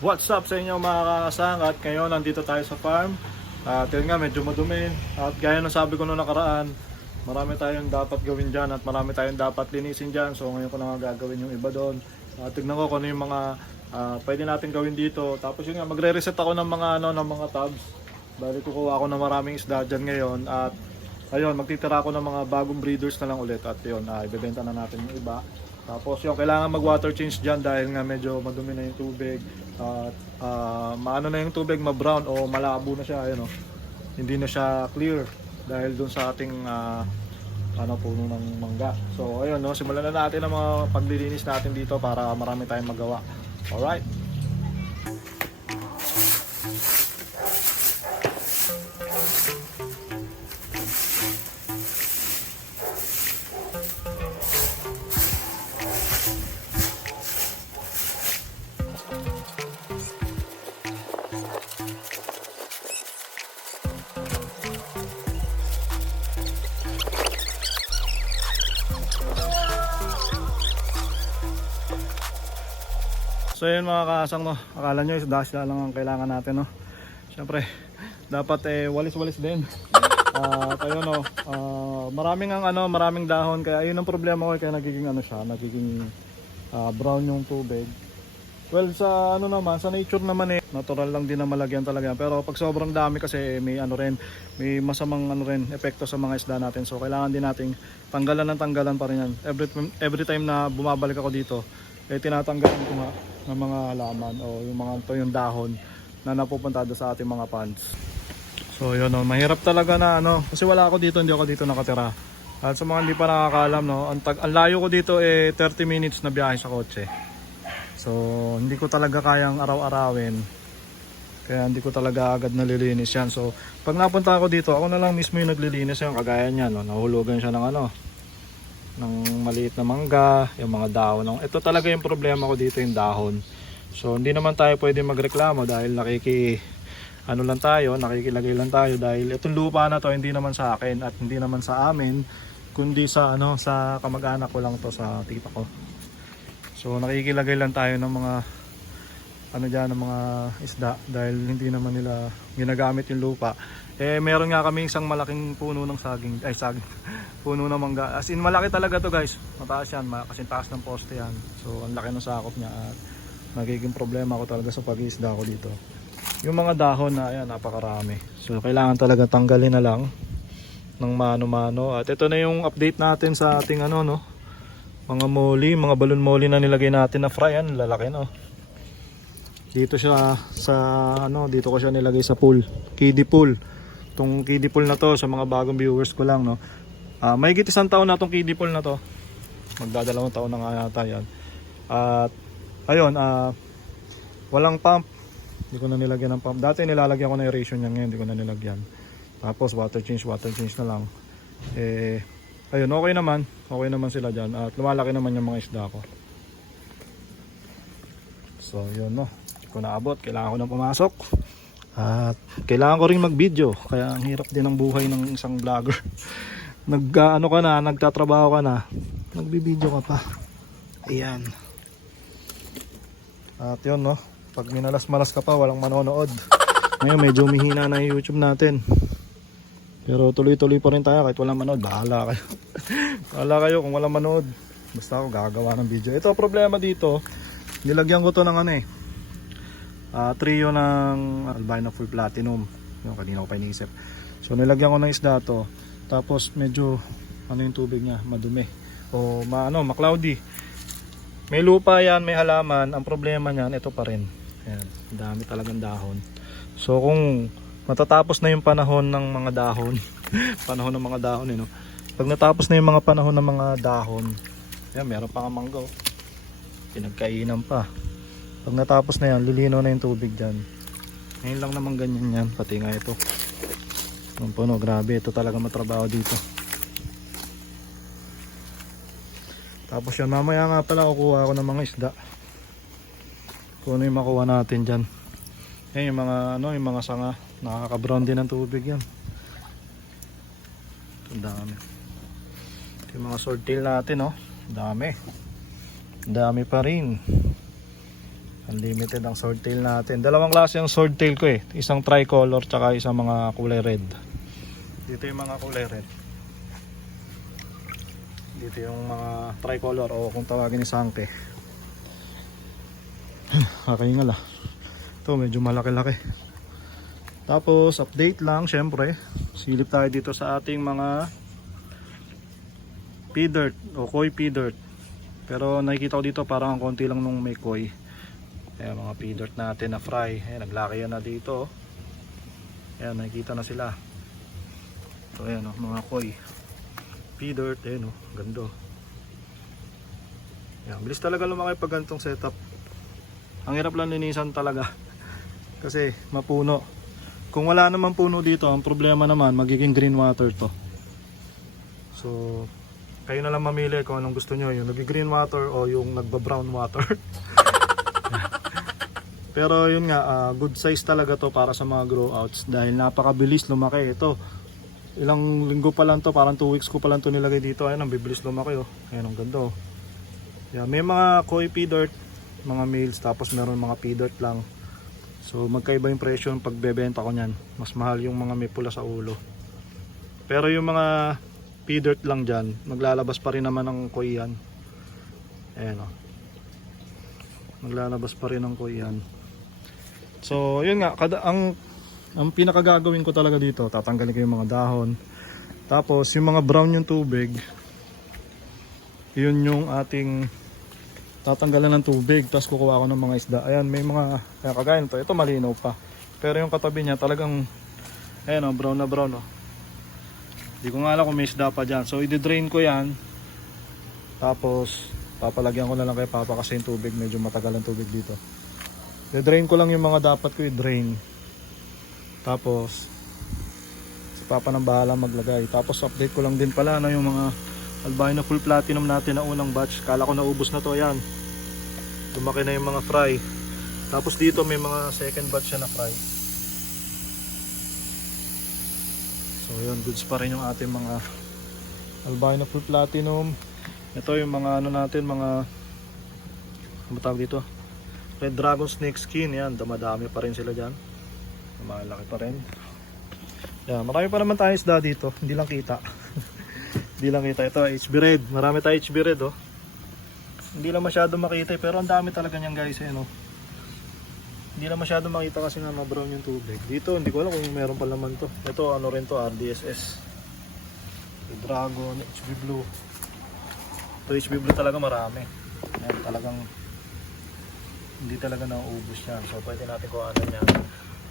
What's up sa inyo mga kakasang at ngayon nandito tayo sa farm. At yun nga medyo madumi. At gaya ng sabi ko noong nakaraan Marami tayong dapat gawin dyan at marami tayong dapat linisin dyan. So ngayon ko na nga gagawin yung iba doon. At tignan ko kung ano yung mga ah, pwede natin gawin dito. Tapos yun nga magre-reset ako ng mga ano ng mga tabs. Bali kukuha ako ng maraming isda dyan ngayon. At ayun magtitira ako ng mga bagong breeders na lang ulit At yun ah, ibebenta na natin yung iba tapos yung kailangan mag water change dyan dahil nga medyo madumi na yung tubig at ah, maano na yung tubig ma-brown o malabo na siya ayun oh. Hindi na siya clear dahil dun sa ating ah, ano puno ng mangga. So ayun no, simulan na natin ang mga paglilinis natin dito para marami tayong magawa. Alright. Yun mga kasang no, akala nyo isda-isda lang ang kailangan natin no. Siyempre, dapat eh walis-walis din. At ayun no, ah, maraming ang ano, maraming dahon kaya ayun ang problema ko eh, kaya nagiging ano siya, nagiging ah, brown yung tubig. Well sa ano naman, sa nature naman eh, natural lang din na malagyan talaga. Pero pag sobrang dami kasi eh, may ano rin, may masamang ano rin epekto sa mga isda natin. So kailangan din nating tanggalan ng tanggalan pa rin yan. Every, every time na bumabalik ako dito, eh tinatanggalan ko nga ng mga halaman o yung mga to yung dahon na napupunta doon sa ating mga ponds. So yun no, mahirap talaga na ano, kasi wala ako dito, hindi ako dito nakatira. At sa mga hindi pa nakakaalam no, ang, tag, ang layo ko dito eh 30 minutes na biyahe sa kotse. So hindi ko talaga kayang araw-arawin. Kaya hindi ko talaga agad nalilinis yan. So pag napunta ako dito, ako na lang mismo yung naglilinis yan. Kagaya niyan, no, nahulugan siya ng ano, ng maliit na mangga, yung mga dahon. Ito talaga yung problema ko dito yung dahon. So hindi naman tayo pwede magreklamo dahil nakiki ano lang tayo, nakikilagay lang tayo dahil itong lupa na to hindi naman sa akin at hindi naman sa amin kundi sa ano sa kamag-anak ko lang to sa tita ko. So nakikilagay lang tayo ng mga ano diyan ng mga isda dahil hindi naman nila ginagamit yung lupa. Eh meron nga kami isang malaking puno ng saging, ay saging, puno ng mangga. As in malaki talaga to guys. Mataas yan, kasi taas ng poste yan. So ang laki ng sakop niya at nagiging problema ko talaga sa pag-iisda ko dito. Yung mga dahon na ayan, napakarami. So kailangan talaga tanggalin na lang ng mano-mano. At ito na yung update natin sa ating ano no, mga molly, mga balon molly na nilagay natin na fry yan, lalaki no. Dito siya sa ano, dito ko siya nilagay sa pool, kiddie pool. Tong kiddie pool na to sa mga bagong viewers ko lang no. Ah, may isang taon na tong kiddie pool na to. Magdadalawang taon na nga yata yan. At ayun, ah walang pump. Hindi ko na nilagyan ng pump. Dati nilalagyan ko na aeration niya ngayon, hindi ko na nilagyan. Tapos water change, water change na lang. Eh, ayun, okay naman. Okay naman sila dyan. At lumalaki naman yung mga isda ko. So, yun no. Ko naabot. Kailangan ko na pumasok. At kailangan ko rin mag-video. Kaya ang hirap din ng buhay ng isang vlogger. Nag, ah, ano ka na, nagtatrabaho ka na. Nagbibideo ka pa. Ayan. At yun no. Pag minalas-malas ka pa, walang manonood. Ngayon medyo umihina na yung YouTube natin. Pero tuloy-tuloy pa rin tayo kahit walang manood. Bahala kayo. Bahala kayo kung walang manood. Basta ako gagawa ng video. Ito ang problema dito. Nilagyan ko to ng ano eh. Ah, trio ng albino full platinum. Yung kanina ko pa iniisip. So nilagyan ko ng isda to. Tapos medyo ano yung tubig niya, madumi. O ma, ano, ma-cloudy. May lupa yan, may halaman. Ang problema niyan, ito pa rin. Ayan, dami talagang dahon. So kung matatapos na yung panahon ng mga dahon, panahon ng mga dahon, eh, no? Pag natapos na yung mga panahon ng mga dahon, ayan, meron pa nga manggaw. Pinagkainan pa. Pag natapos na yan, lilino na yung tubig dyan. Ngayon lang naman ganyan yan, pati nga ito. Ang puno, grabe, ito talaga matrabaho dito. Tapos yan, mamaya nga pala kukuha ako ng mga isda. Kung ano yung makuha natin dyan. Yan yung mga, ano, yung mga sanga. Nakaka-brown din ng tubig yan. Ang dami. Ito yung mga swordtail natin, oh. Dami. Dami pa rin. Unlimited ang swordtail natin. Dalawang klase ang swordtail ko eh. Isang tricolor tsaka isang mga kulay red. Dito yung mga kulay red. Dito yung mga tricolor o kung tawagin ni Sanke. Kakaingal ah. Ito medyo malaki-laki. Tapos update lang syempre. Silip tayo dito sa ating mga pea dirt o koi pea dirt. Pero nakikita ko dito parang ang konti lang nung may koi. Ayan mga pea dirt natin na fry. Ayan naglaki na dito. oh. Ayan nakikita na sila. So ayan oh, mga koi. Pea dirt. Ayan oh, gando. Ayan, bilis talaga lumaki pag ganitong setup. Ang hirap lang linisan talaga. Kasi mapuno. Kung wala naman puno dito, ang problema naman magiging green water to. So, kayo na lang mamili kung anong gusto nyo, yung nag-green water o yung nagba-brown water. Pero yun nga, ah, good size talaga to para sa mga grow outs dahil napakabilis lumaki ito. Ilang linggo pa lang to, parang 2 weeks ko pa lang to nilagay dito. Ayun, ang bibilis lumaki oh. Ayun, ang ganda oh. Yeah, may mga koi pea dirt, mga males, tapos meron mga pea dirt lang. So magkaiba yung presyo ng pagbebenta ko niyan. Mas mahal yung mga may pula sa ulo. Pero yung mga pea dirt lang dyan, maglalabas pa rin naman ng koi yan. Ayan o. Maglalabas pa rin ng koi yan. So yun nga, kada, ang, ang pinakagagawin ko talaga dito, tatanggalin ko yung mga dahon. Tapos yung mga brown yung tubig, yun yung ating tatanggalan ng tubig tapos kukuha ko ng mga isda. Ayan may mga kaya kagaya nito ito malinaw pa. Pero yung katabi niya talagang ayan oh, brown na brown oh. di ko nga alam kung may isda pa dyan. So i-drain ko yan. Tapos papalagyan ko na lang kay papa kasi yung tubig medyo matagal ang tubig dito i-drain ko lang yung mga dapat ko i-drain. Tapos si papa nang bahala maglagay. Tapos update ko lang din pala na yung mga albino full platinum natin na unang batch. Kala ko naubos na to yan lumaki na yung mga fry. Tapos dito may mga second batch na fry. So yun goods pa rin yung ating mga albino full platinum. Ito yung mga ano natin mga ano dito red dragon snake skin yan. Damadami pa rin sila dyan. Malaki pa rin. Yan marami pa naman tayo isda dito. Hindi lang kita. Hindi lang kita. Ito HB red. Marami tayo HB red oh. Hindi lang masyado makita eh, pero ang dami talaga niyan guys eh, no? hindi lang masyado makita kasi nga ma-brown yung tubig. Dito hindi ko alam kung meron pa naman to. Ito ano rin to RDSS yung dragon, HB blue. Ito HB blue talaga marami. Yan talagang hindi talaga nauubos yan. So pwede natin kuhanan yan.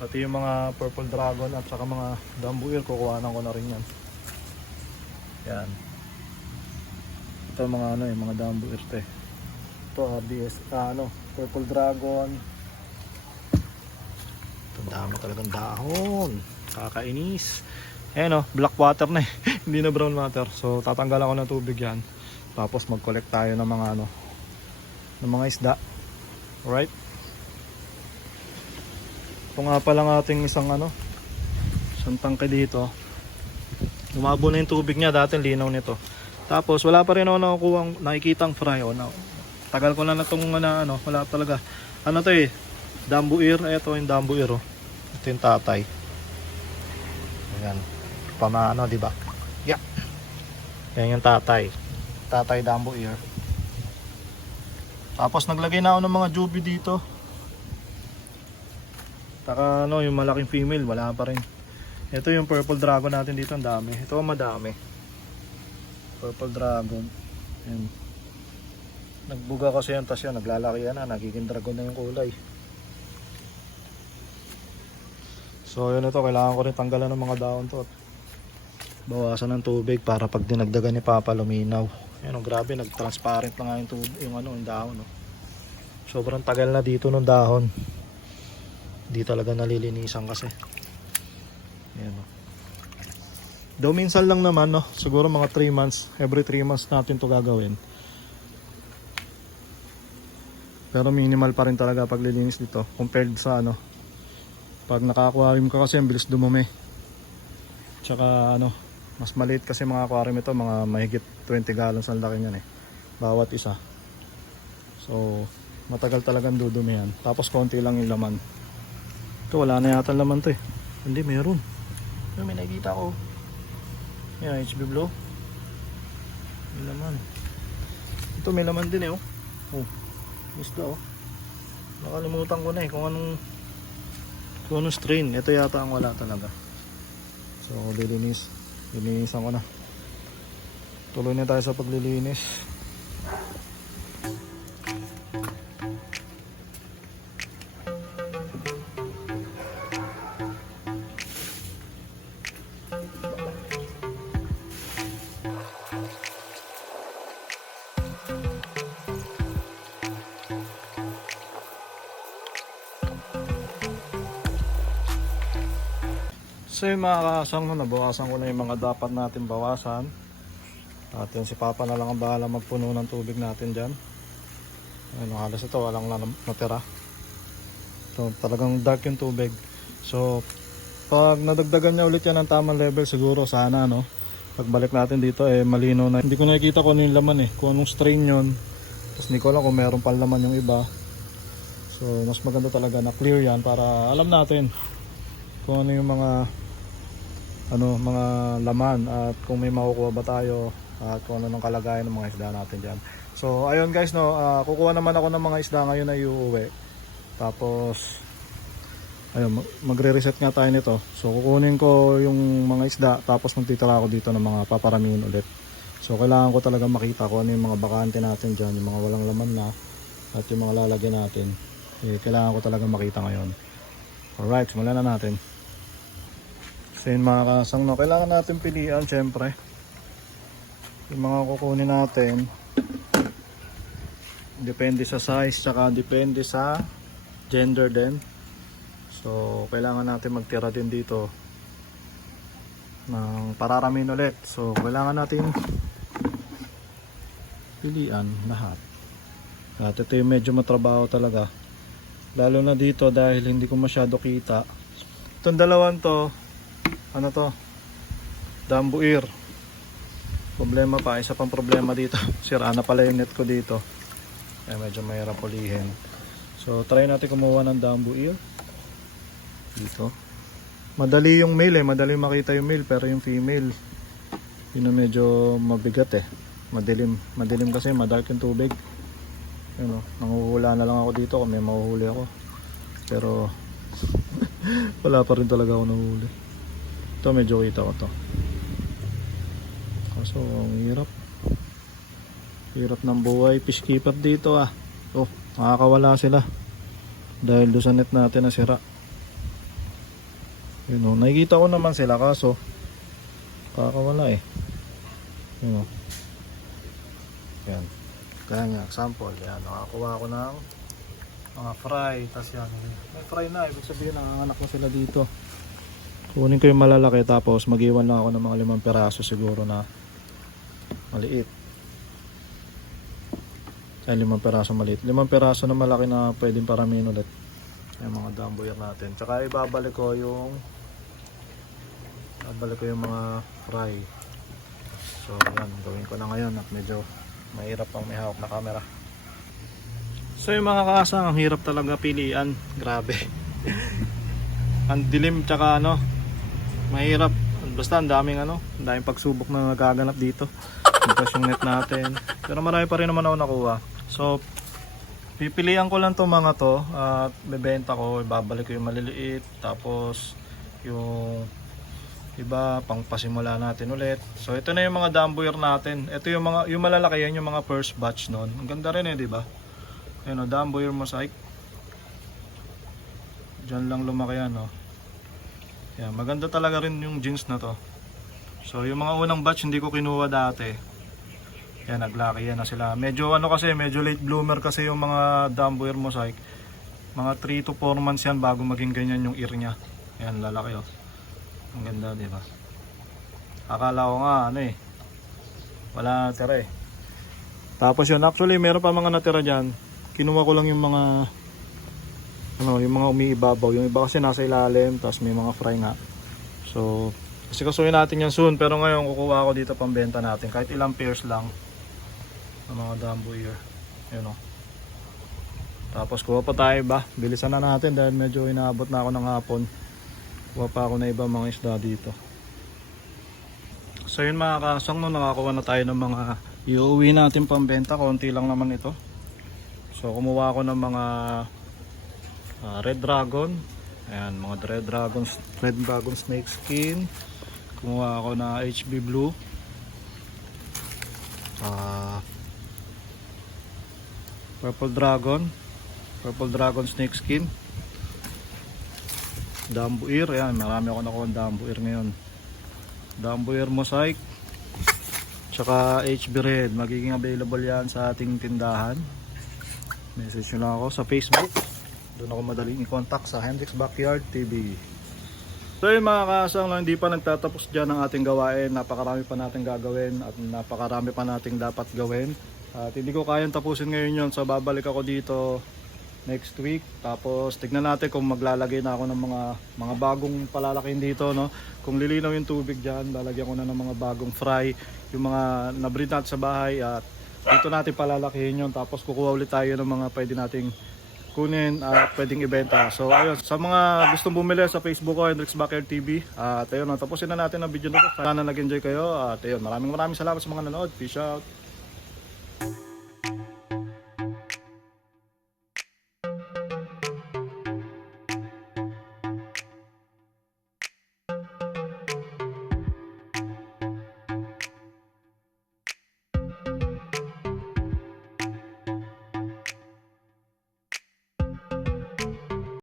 Pati yung mga purple dragon at saka mga dambuir kukuhanan ko na rin yan. Yan. Ito mga ano eh mga dambuir te. Ito RDS ah, ano purple dragon. Ito dami talagang dahon. Kakainis. Ayan o black water na eh. Hindi na brown water. So tatanggalan ko ng tubig yan. Tapos mag collect tayo ng mga ano ng mga isda alright. Ito nga pa lang ating isang ano isang tangke dito. Lumabo na yung tubig niya dati ang linaw nito. Tapos wala pa rin ako nakukuha nakikitang fry o na, tagal ko na na itong na, ano wala talaga. Ano to eh dambuir ito yung dambuir oh. ito yung tatay. Ayan. Pamano di ba? Yeah. Yan yung tatay. Tatay dambuir tapos naglagay na ako ng mga jubi dito Taka ano, yung malaking female, wala pa rin. Ito yung purple dragon natin dito, ang dami. Ito madami. Purple dragon. Yan. Nagbuga kasi yan, tas yan, naglalaki yan na, nagiging dragon na yung kulay. So yun ito, kailangan ko rin tanggalan ng mga dahon to. at Bawasan ng tubig para pag dinagdagan ni Papa luminaw. Yan oh, grabe, nag-transparent na nga yung, tubig, yung, ano, yung dahon. Oh. Sobrang tagal na dito ng dahon di talaga nalilinisan kasi Ayan, oh. daw minsan lang naman no siguro mga 3 months every 3 months natin to gagawin pero minimal pa rin talaga paglilinis dito compared sa ano pag naka-aquarium ka kasi ang bilis dumumi tsaka ano mas maliit kasi mga aquarium ito mga mahigit 20 gallons ang laki niyan eh bawat isa so matagal talagang dudumi yan. Tapos konti lang yung laman. Ito wala na yata laman to eh. Hindi, meron. Ano, may nakikita ko. Yan, HB Blue. May laman. Ito may laman din eh oh. Oh, isda oh. Nakalimutan ko na eh kung anong kung anong strain. Ito yata ang wala talaga. So, lilinis. Lilinisan ko na. Tuloy na tayo sa paglilinis. So yung mga kaasang no, nabawasan ko na yung mga dapat natin bawasan. At yun, si Papa na lang ang bahala magpuno ng tubig natin dyan. Ayun, halos ito, walang na- natira. So talagang dark yung tubig. So pag nadagdagan niya ulit yan ng tamang level siguro sana no. Pagbalik natin dito eh malino na. Hindi ko nakikita kung ano yung laman eh. Kung anong strain yun. Tapos hindi ko alam kung meron pang laman yung iba. So mas maganda talaga na clear yan para alam natin kung ano yung mga ano mga laman at kung may makukuha ba tayo at kung ano ng kalagayan ng mga isda natin diyan. So ayun guys no, ah, kukuha naman ako ng mga isda ngayon na iuwi. Tapos ayun mag- magre-reset nga tayo nito. So kukunin ko yung mga isda tapos magtitira ako dito ng mga paparamihin ulit. So kailangan ko talaga makita ko ano yung mga bakante natin diyan, yung mga walang laman na at yung mga lalagyan natin. Eh, kailangan ko talaga makita ngayon. Alright, simulan na natin. So yun mga kasang no, kailangan natin pilihan syempre. Yung mga kukunin natin depende sa size tsaka depende sa gender din. So kailangan natin magtira din dito ng pararamin ulit. So kailangan natin pilian lahat. At ito yung medyo matrabaho talaga. Lalo na dito dahil hindi ko masyado kita. Itong dalawan to, ano to? Dambu ear problema pa isa pang problema dito. Sira na pala yung net ko dito. Kaya medyo mahirap pulihin so try natin kumuha ng dambu ear dito. Madali yung male eh. Madali makita yung male pero yung female yun na medyo mabigat eh. Madilim madilim kasi madark yung tubig. Yun o nanguhula na lang ako dito kung may mahuhuli ako. Pero wala pa rin talaga ako nahuli ito medyo kita ko to. Kaso ang hirap. Hirap ng buhay. Fishkeeper dito ah. Oh, makakawala sila. Dahil doon sa net natin na sira. Yun oh, nakikita ko naman sila kaso kakawala eh. Yun oh. Yan. Kaya nga, example, yan, nakakuha ko ng mga fry, tas yan, may fry na, ibig sabihin nanganganak na sila dito. Kunin ko yung malalaki tapos mag-iwan lang ako ng mga limang peraso siguro na maliit. Ay, limang peraso maliit. Limang peraso na malaki na pwedeng paramihin ulit. Yung mga damboyer natin. Tsaka ibabalik ko yung ibabalik ko yung mga fry. So, yan. Gawin ko na ngayon at medyo mahirap pang may hawak na camera. So, yung mga kaasang, ang hirap talaga pilian. Grabe. ang dilim tsaka ano, mahirap. Basta ang daming ano ang daming pagsubok na nagaganap dito. Bukas yung net natin. Pero marami pa rin naman ako nakuha. So pipilian ko lang to mga to at bebenta ko. Ibabalik ko yung maliliit. Tapos yung iba pang pasimula natin ulit. So ito na yung mga dambuyer natin. Ito yung mga yung malalaki yan yung mga first batch noon ang ganda rin eh di ba? Ayun o dambuyer mosaic. Diyan lang lumaki yan oh. Yan, maganda talaga rin yung jeans na to. So yung mga unang batch hindi ko kinuha dati. Yan, naglaki yan na sila. Medyo ano kasi, medyo late bloomer kasi yung mga Dambuer mosaic. Mga 3 to 4 months yan bago maging ganyan yung ear niya. Yan, lalaki oh. Ang ganda, di ba? Akala ko nga, ano eh. Wala natira eh. Tapos yun, actually meron pa mga natira dyan. Kinuha ko lang yung mga ano, yung mga umiibabaw. Yung iba kasi nasa ilalim, tapos may mga fry nga. So, kasi kasuhin natin yan soon. Pero ngayon, kukuha ako dito pambenta natin. Kahit ilang pairs lang. Ng mga dambu ear. Yun o. Tapos kuha pa tayo ba? Bilisan na natin dahil medyo inaabot na ako ng hapon. Kuha pa ako na iba mga isda dito. So yun mga kasang no, nakakuha na tayo ng mga iuwi natin pambenta. Konti lang naman ito. So kumuha ako ng mga ah, red dragon. Ayan, mga red dragon, red dragon snake skin. Kumuha ako na HB blue. Ah, purple dragon. Purple dragon snake skin. Dambu ear, ayan, marami ako nakuha ng dambu ear ngayon. Dambu ear mosaic. Tsaka HB red, magiging available yan sa ating tindahan. Message nyo lang ako sa Facebook. Doon ako madaling i-contact sa Hendrix Backyard TV. So yun mga kasang hindi pa nagtatapos dyan ang ating gawain. Napakarami pa natin gagawin at napakarami pa nating dapat gawin. At hindi ko kayang tapusin ngayon yun. So babalik ako dito next week. Tapos tignan natin kung maglalagay na ako ng mga mga bagong palalaking dito. No? Kung lilinaw yung tubig dyan, lalagyan ko na ng mga bagong fry. Yung mga nabreed natin sa bahay at dito natin palalakihin yun. Tapos kukuha ulit tayo ng mga pwede nating kunin at pwedeng ibenta. So ayun, sa mga gustong bumili sa Facebook ko, Hendrix Backyard TV. At ayun, tapusin na natin ang video na to. Sana nag-enjoy kayo. At ayun, maraming maraming salamat sa mga nanood. Peace out.